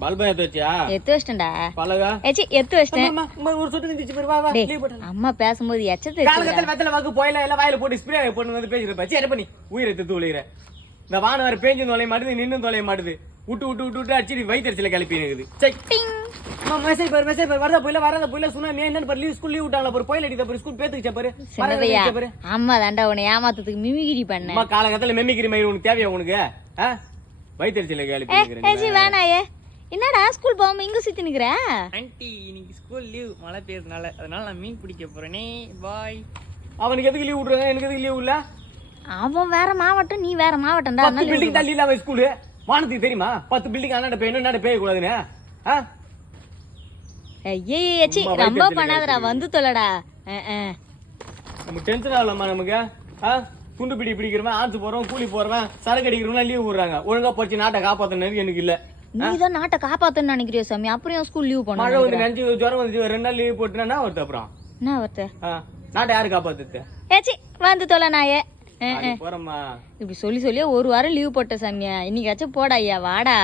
பல்பா எடுத்து வச்சியா? எடுத்து வச்சிட்டேன்டா. பலகா ஏச்சி எடுத்து வச்சிட்டேன். அம்மா ஒரு சொட்டு நிந்துச்சு பாரு. வா வா லீவ் போடு. அம்மா பேசும்போது எச்சத்தை காலகட்டல வெத்தல வாக்கு போயில எல்லாம் வாயில போட்டு ஸ்ப்ரே பண்ணி வந்து பேசிற சரி பண்ணி உயிரை எடுத்து உளிற. இந்த வான வர பேஞ்சு தொலைய மாட்டுது நின்னு தொலைய மாட்டுது. விட்டு அடிச்சு வயிற்றுல கிளப்பி இருக்குது. சை மெசேஜ் பாரு வரதா போயில சுனா நீ என்ன பாரு லீவ் ஸ்கூல் லீவ் விட்டாங்களா பாரு போயில அடிக்க பாரு ஸ்கூல் பேத்துச்சா பாரு. சின்னதையா அம்மா தாண்டா உன்னை ஏமாத்துறதுக்கு மிமிகிரி பண்ண. அம்மா காலகட்டல மெமிகிரி மாதிரி உனக்கு தேவையா உனக்கு? வயிற்றுல கிளப்பி ஏச்சி வேணாயே. என்னடா ஸ்கூல் போகாம இங்க சுத்தி நிக்கிற? ஆன்ட்டி இன்னைக்கு ஸ்கூல் லீவ் மழை பெய்யறதுனால அதனால நான் மீன் பிடிக்க போறேனே. பாய். அவனுக்கு எதுக்கு லீவ் விடுறாங்க? எனக்கு எதுக்கு லீவ் இல்ல? அவன் வேற மாவட்டம் நீ வேற மாவட்டம்டா. 10 பில்டிங் தள்ளி இல்ல அவன் ஸ்கூலு. வானத்துக்கு தெரியுமா 10 பில்டிங் அண்ணாட போய் என்னடா பேய கூடாதுன்னு? ஏச்சி ரொம்ப பண்ணாதடா வந்து தொலைடா. நம்ம டென்ஷன் ஆகலாமா நமக்கு? துண்டு பிடிக்கிறவன் ஆன்சு போறவன் கூலி போறவன் சரக்கு அடிக்கிறவங்க லீவ் விடுறாங்க. ஒழுங்கா போச்சு நாட்டை காப்பாத்தணும் எனக்கு இல்ல. நீதான் நாட்டை காப்பாத்தன்னு நினைக்கிறியா சாமி? அப்புறம் ஸ்கூல் லீவ் பண்ண மழை வந்து நெஞ்சு ஜுரம் வந்து 2 நாள் லீவ் போட்டுனா என்ன வருது? அப்புறம் என்ன வருது? நாட்டை யாரு காப்பாத்துது? ஏச்சி வந்து தொலை நாயே. போறம்மா இப்படி சொல்லி ஒரு வாரம் லீவ் போட்ட சாமியா. இன்னைக்காச்சும் போடா ஐயா வாடா.